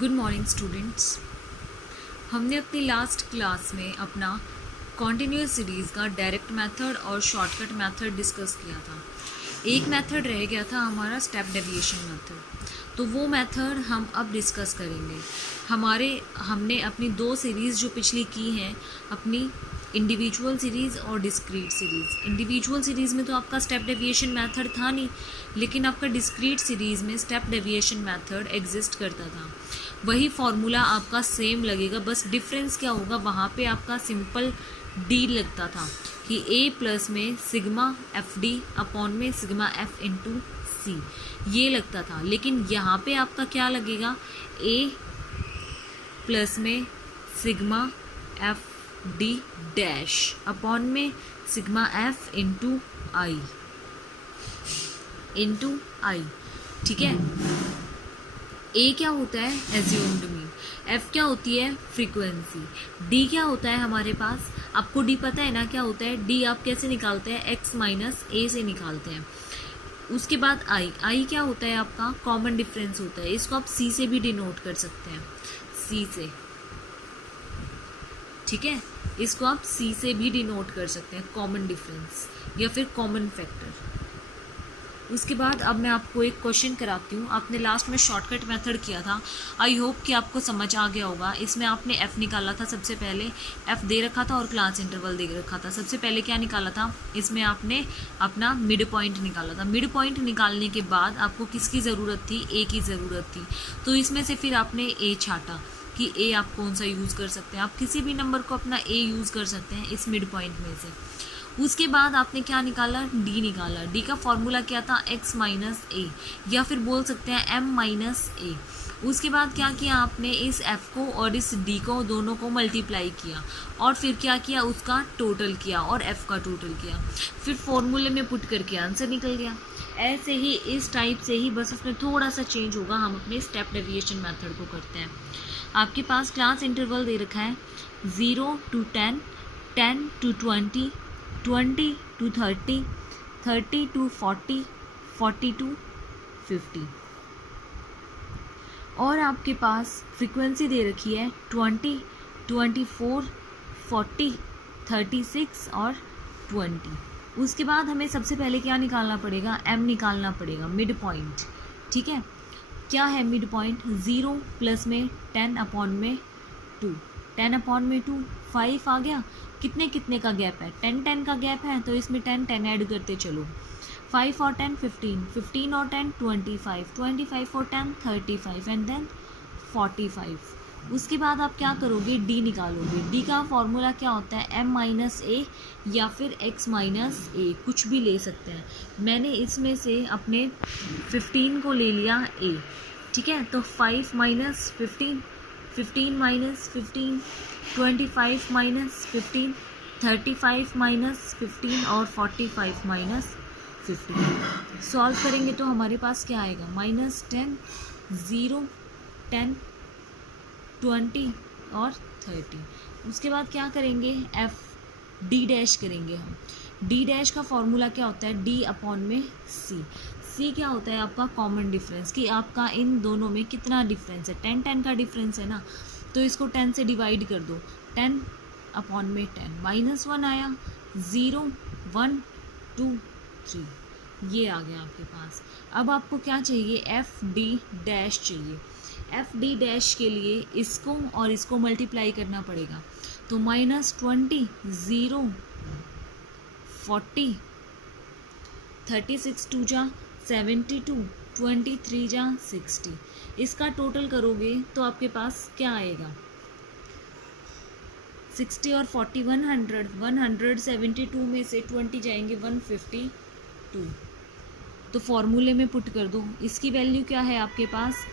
Good morning students. हमने अपनी last class में अपना कॉन्टिन्यूस सीरीज़ का डायरेक्ट मेथड और शॉर्टकट मेथड डिस्कस किया था। एक मेथड रह गया था हमारा स्टेप डेविएशन मेथड, तो वो मेथड हम अब डिस्कस करेंगे। हमने अपनी दो सीरीज़ जो पिछली की हैं, अपनी इंडिविजुअल सीरीज़ और डिस्क्रीट सीरीज़। इंडिविजुअल सीरीज़ में तो आपका स्टेप डेविएशन मेथड था नहीं, लेकिन आपका डिस्क्रीट सीरीज़ में स्टेप डेविएशन मेथड एग्जिस्ट करता था। वही फॉर्मूला आपका सेम लगेगा, बस डिफरेंस क्या होगा, वहाँ पे आपका सिंपल डी लगता था कि ए प्लस में सिग्मा एफ डी अपॉन में सिग्मा एफ इंटू सी, ये लगता था। लेकिन यहाँ पे आपका क्या लगेगा, ए प्लस में sigma F D dash upon में सिग्मा एफ इंटू आई ठीक है। ए क्या होता है, एज्यूम्ड मीन। एफ क्या होती है, फ्रीक्वेंसी। डी क्या होता है हमारे पास, आपको डी पता है ना क्या होता है। डी आप कैसे निकालते हैं, एक्स माइनस ए से निकालते हैं। उसके बाद आई क्या होता है आपका, कॉमन डिफरेंस होता है। इसको आप सी से भी डिनोट कर सकते हैं, सी से, ठीक है। इसको आप सी से भी डिनोट कर सकते हैं, कॉमन डिफरेंस या फिर कॉमन फैक्टर। उसके बाद अब मैं आपको एक क्वेश्चन कराती हूँ। आपने लास्ट में शॉर्टकट मेथड किया था, आई होप कि आपको समझ आ गया होगा। इसमें आपने एफ निकाला था, सबसे पहले एफ दे रखा था और क्लास इंटरवल दे रखा था। सबसे पहले क्या निकाला था, इसमें आपने अपना मिड पॉइंट निकाला था। मिड पॉइंट निकालने के बाद आपको किसकी ज़रूरत थी, ए की ज़रूरत थी। तो इसमें से फिर आपने ए छाटा कि ए आप कौन सा यूज़ कर सकते हैं। आप किसी भी नंबर को अपना ए यूज़ कर सकते हैं इस मिड पॉइंट में से। उसके बाद आपने क्या निकाला, डी निकाला। डी का फॉर्मूला क्या था, एक्स माइनस ए, या फिर बोल सकते हैं एम माइनस ए। उसके बाद क्या किया आपने, इस एफ को और इस डी को दोनों को मल्टीप्लाई किया और फिर क्या किया, उसका टोटल किया और एफ का टोटल किया, फिर फॉर्मूले में पुट करके आंसर निकल गया। ऐसे ही इस टाइप से ही, बस उसमें थोड़ा सा चेंज होगा, हम अपने स्टेप डेविएशन मेथड को करते हैं। आपके पास क्लास इंटरवल दे रखा है 0 to 10, 10 to 20, 20 to 30, 30 to 40, 40 to 50। और आपके पास फ्रीक्वेंसी दे रखी है 20, 24, 40, 36 और 20। उसके बाद हमें सबसे पहले क्या निकालना पड़ेगा, एम निकालना पड़ेगा, मिड पॉइंट, ठीक है। क्या है मिड पॉइंट, 0 प्लस में 10 अपॉन में 2, 10 अपॉन में 2, 5 आ गया। कितने कितने का गैप है, 10 10 का गैप है, तो इसमें 10 10 ऐड करते चलो। 5 और 10 15, 15 और 10 25, 25 और 10 35 एंड देन 45। उसके बाद आप क्या करोगे, डी निकालोगे। डी का फॉर्मूला क्या होता है, एम माइनस ए या फिर एक्स माइनस ए, कुछ भी ले सकते हैं। मैंने इसमें से अपने 15 को ले लिया ए, ठीक है। तो 5 माइनस 15, 15 माइनस 15, 25 माइनस 15, 35 माइनस 15 और 45 माइनस 15। सॉल्व करेंगे तो हमारे पास क्या आएगा, -10, 0, 10, 20 और 30। उसके बाद क्या करेंगे, एफ डी डैश करेंगे हम। डी डैश का फॉर्मूला क्या होता है, डी अपॉन में सी। सी क्या होता है आपका, कॉमन डिफरेंस, कि आपका इन दोनों में कितना डिफरेंस है, 10 10 का डिफरेंस है ना, तो इसको 10 से डिवाइड कर दो। 10 अपॉन में 10, -1 आया, 0, 1, 2, 3, ये आ गया आपके पास। अब आपको क्या चाहिए, एफ डी डैश चाहिए। एफ डी डैश के लिए इसको और इसको मल्टीप्लाई करना पड़ेगा। तो -20, 0, 40, 36 2 जा 72, 23 जा 60। इसका टोटल करोगे तो आपके पास क्या आएगा, 60 और 40 100, 172 में से 20 जाएंगे 152। तो फॉर्मूले में पुट कर दो। इसकी वैल्यू क्या है आपके पास,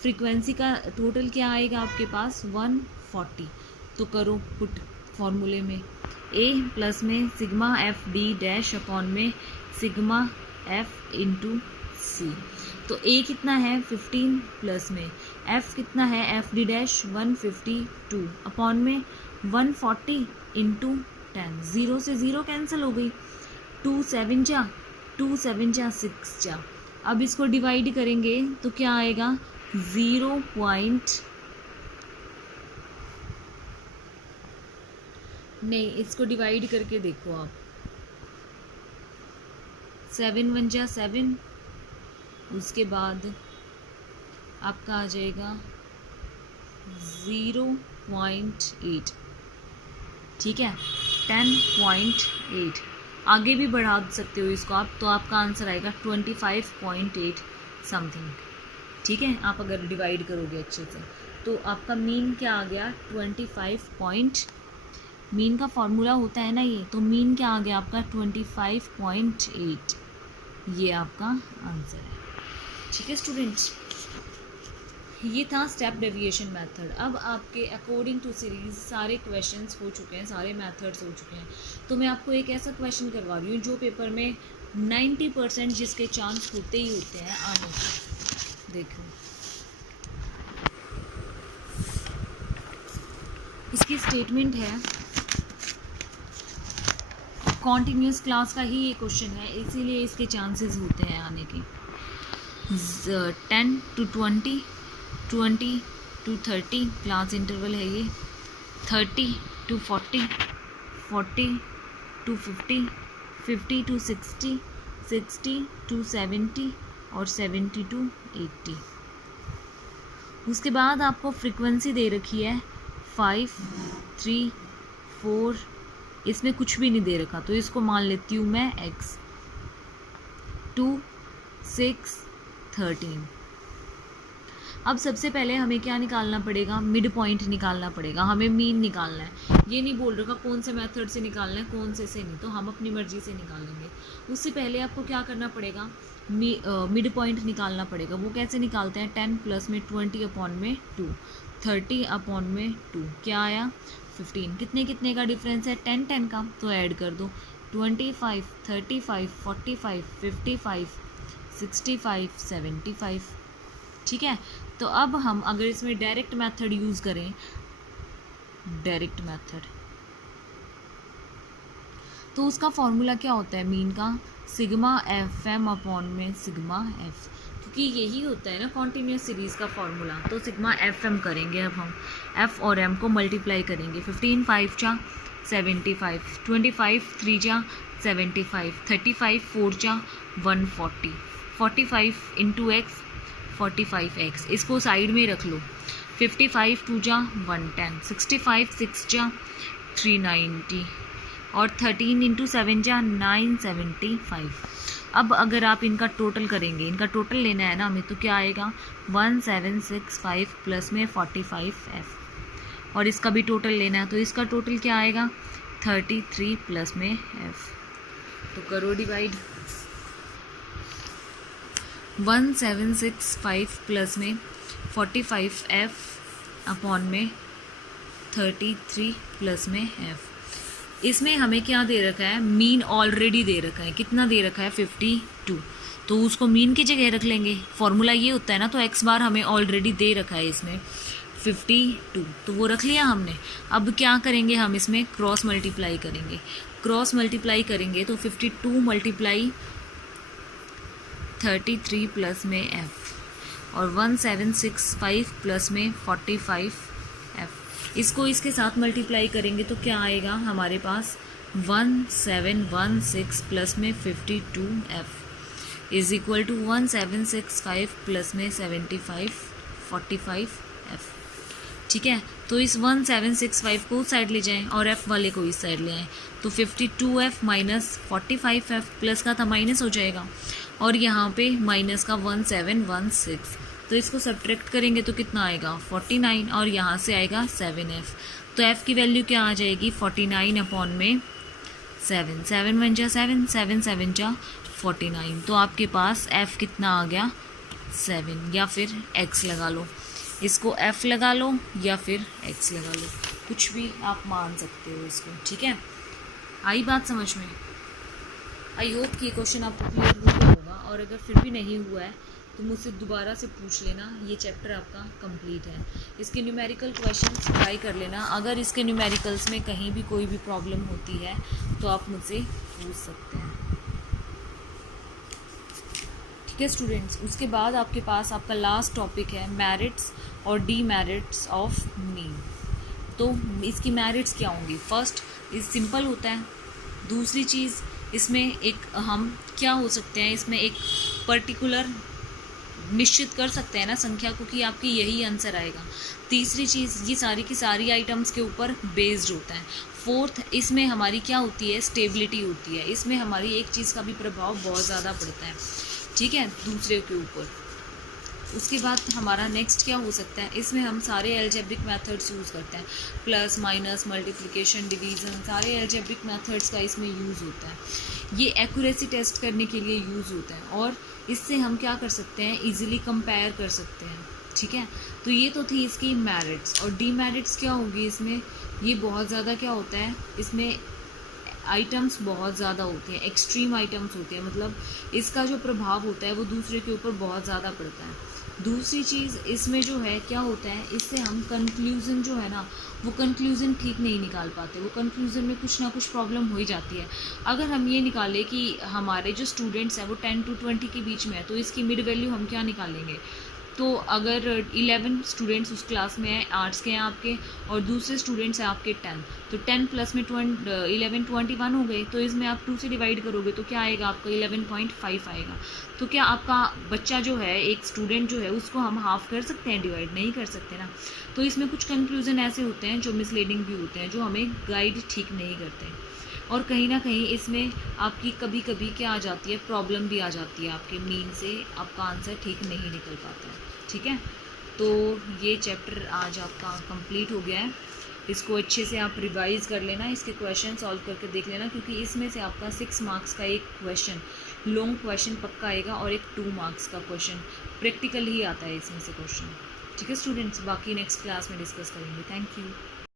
फ्रीक्वेंसी का टोटल क्या आएगा आपके पास, 140। तो करो पुट फॉर्मूले में, ए प्लस में sigma F D dash upon में सिग्मा एफ इंटू सी। तो ए कितना है 15 प्लस में एफ कितना है, एफ डी डैश 152 अपॉन में 140 इंटू 10। 0 से 0 कैंसिल हो गई, 2 7 जा 2 7 जा 6 जा। अब इसको डिवाइड करेंगे तो क्या आएगा, नहीं, इसको डिवाइड करके देखो आप। 7 1 जा 7, उसके बाद आपका आ जाएगा 0.8, ठीक है, 10.8। आगे भी बढ़ा सकते हो इसको आप, तो आपका आंसर आएगा 25.8 समथिंग, ठीक है। आप अगर डिवाइड करोगे अच्छे से तो आपका मीन क्या आ गया 25 मीन का फॉर्मूला होता है ना ये, तो मीन क्या आ गया आपका 25.8, ये आपका आंसर है, ठीक है स्टूडेंट्स। ये था स्टेप डेविएशन मेथड। अब आपके अकॉर्डिंग टू सीरीज सारे क्वेश्चंस हो चुके हैं, सारे मेथड्स हो चुके हैं, तो मैं आपको एक ऐसा क्वेश्चन करवा रही हूँ जो पेपर में 90% जिसके चांस होते ही होते हैं आने के। देखो इसकी स्टेटमेंट है, कॉन्टिन्यूस क्लास का ही ये क्वेश्चन है, इसीलिए इसके चांसेस होते हैं आने के। 10 to 20, 20 to 30 क्लास इंटरवल है ये। 30 to 40, 40 to 50, 50 to 60, 60 to 70 और 70 to 80। उसके बाद आपको फ्रीक्वेंसी दे रखी है 5, 3, 4, इसमें कुछ भी नहीं दे रखा, तो इसको मान लेती हूँ मैं x। 2, 6, 13। अब सबसे पहले हमें क्या निकालना पड़ेगा, मिड पॉइंट निकालना पड़ेगा, हमें मीन निकालना है। ये नहीं बोल रखा कौन से मेथड से निकालना है कौन से नहीं, तो हम अपनी मर्जी से निकालेंगे। उससे पहले आपको क्या करना पड़ेगा, मिड पॉइंट निकालना पड़ेगा। वो कैसे निकालते हैं, 10 प्लस में 20 अपॉन में 2, 30 अपॉन में 2, क्या आया 15। कितने कितने का डिफरेंस है, 10 10 का, तो ऐड कर दो। 25, 35, 45, 55, 65, 75, ठीक है। तो अब हम अगर इसमें डायरेक्ट मेथड यूज़ करें, डायरेक्ट मेथड, तो उसका फॉर्मूला क्या होता है मीन का, सिग्मा एफ एम अपॉन में सिग्मा एफ, क्योंकि यही होता है ना कॉन्टिन्यूस सीरीज़ का फॉर्मूला। तो सिग्मा एफ एम करेंगे, अब हम एफ और एम को मल्टीप्लाई करेंगे। 15 5 जा 75, 25 3 जा 75, 35 4 जा 140, 45 इंटू एक्स 45x, इसको साइड में रख लो। 55 2 जा 110, 65 6 जा 390 और 13 इंटू 7 जा 975। अब अगर आप इनका टोटल करेंगे, इनका टोटल लेना है ना हमें, तो क्या आएगा 1765 प्लस में 45f, और इसका भी टोटल लेना है, तो इसका टोटल क्या आएगा 33 प्लस में f। तो करो डिवाइड। 1765 प्लस में 45f अपॉन में 33 प्लस में f। इसमें हमें क्या दे रखा है, मीन ऑलरेडी दे रखा है, कितना दे रखा है 52, तो उसको मीन की जगह रख लेंगे। फॉर्मूला ये होता है ना, तो x बार हमें ऑलरेडी दे रखा है इसमें 52, तो वो रख लिया हमने। अब क्या करेंगे, हम इसमें क्रॉस मल्टीप्लाई करेंगे। क्रॉस मल्टीप्लाई करेंगे तो 52 मल्टीप्लाई 33 प्लस में f और 1765 प्लस में 45f, इसको इसके साथ मल्टीप्लाई करेंगे तो क्या आएगा हमारे पास 1716 प्लस में 52f is equal to 1765 plus में 75 45f, ठीक है। तो इस 1765 को उस साइड ले जाएं और f वाले को इस साइड ले आएं, तो 52f माइनस 45f, प्लस का था माइनस हो जाएगा, और यहाँ पे माइनस का 1716, तो इसको सब्ट्रैक्ट करेंगे तो कितना आएगा 49, और यहाँ से आएगा 7f, तो f की वैल्यू क्या आ जाएगी 49 अपॉन में 7, 7 1 जा 7, 7 7 जा 49, तो आपके पास f कितना आ गया 7, या फिर x लगा लो, इसको f लगा लो या फिर x लगा लो, कुछ भी आप मान सकते हो इसको, ठीक है। आई बात समझ में? आई होप कि ये क्वेश्चन आपको क्लियर हो गया होगा, और अगर फिर भी नहीं हुआ है तो मुझसे दोबारा से पूछ लेना, ये चैप्टर आपका कंप्लीट है। इसके न्यूमेरिकल क्वेश्चंस ट्राई कर लेना, अगर इसके न्यूमेरिकल्स में कहीं भी कोई भी प्रॉब्लम होती है तो आप मुझसे पूछ सकते हैं। ठीक है स्टूडेंट्स। उसके बाद आपके पास आपका लास्ट टॉपिक है मेरिट्स और डीमेरिट्स ऑफ मीन। तो इसकी मेरिट्स क्या होंगी? फर्स्ट, इस सिंपल होता है। दूसरी चीज़, इसमें एक हम क्या हो सकते हैं, इसमें एक पर्टिकुलर निश्चित कर सकते हैं ना संख्या को कि आपकी यही आंसर आएगा। तीसरी चीज़, ये सारी की सारी आइटम्स के ऊपर बेस्ड होता है। फोर्थ, इसमें हमारी क्या होती है, स्टेबिलिटी होती है। इसमें हमारी एक चीज़ का भी प्रभाव बहुत ज़्यादा पड़ता है, ठीक है, दूसरे के ऊपर। उसके बाद हमारा नेक्स्ट क्या हो सकता है, इसमें हम सारे एल्जेब्रिक मेथड्स यूज़ करते हैं, प्लस माइनस मल्टीप्लिकेशन डिवीज़न, सारे एल्जेब्रिक मेथड्स का इसमें यूज़ होता है। ये एक्यूरेसी टेस्ट करने के लिए यूज़ होता है और इससे हम क्या कर सकते हैं, इजीली कंपेयर कर सकते हैं, ठीक है। तो ये तो थी इसकी मेरिट्स। और डीमेरिट्स क्या होगी इसमें, ये बहुत ज़्यादा क्या होता है, इसमें आइटम्स बहुत ज़्यादा होती हैं, एक्सट्रीम आइटम्स होती हैं, मतलब इसका जो प्रभाव होता है वो दूसरे के ऊपर बहुत ज़्यादा पड़ता है। दूसरी चीज़, इसमें जो है क्या होता है, इससे हम कंक्लूज़न जो है ना, वो कंक्लूज़न ठीक नहीं निकाल पाते, वो कंक्लूज़न में कुछ ना कुछ प्रॉब्लम हो ही जाती है। अगर हम ये निकालें कि हमारे जो स्टूडेंट्स हैं वो 10 to 20 के बीच में है, तो इसकी मिड वैल्यू हम क्या निकालेंगे? तो अगर 11 स्टूडेंट्स उस क्लास में हैं, आर्ट्स के हैं आपके, और दूसरे स्टूडेंट्स हैं आपके 10, तो 10 प्लस में 11 21 हो गए, तो इसमें आप 2 से डिवाइड करोगे तो क्या आएगा आपका 11.5 आएगा। तो क्या आपका बच्चा जो है, एक स्टूडेंट जो है, उसको हम हाफ कर सकते हैं डिवाइड? नहीं कर सकते ना। तो इसमें कुछ कंक्लूजन ऐसे होते हैं जो मिसलीडिंग भी होते हैं, जो हमें गाइड ठीक नहीं करते। और कहीं ना कहीं इसमें आपकी कभी कभी क्या आ जाती है, प्रॉब्लम भी आ जाती है, आपके मीन से आपका आंसर ठीक नहीं निकल पाता है, ठीक है। तो ये चैप्टर आज आपका कंप्लीट हो गया है। इसको अच्छे से आप रिवाइज कर लेना, इसके क्वेश्चन सॉल्व करके देख लेना, क्योंकि इसमें से आपका 6 मार्क्स का एक क्वेश्चन, लॉन्ग क्वेश्चन पक्का आएगा, और एक 2 मार्क्स का क्वेश्चन प्रैक्टिकल ही आता है इसमें से क्वेश्चन, ठीक है स्टूडेंट्स। बाकी नेक्स्ट क्लास में डिस्कस करेंगे। Thank you.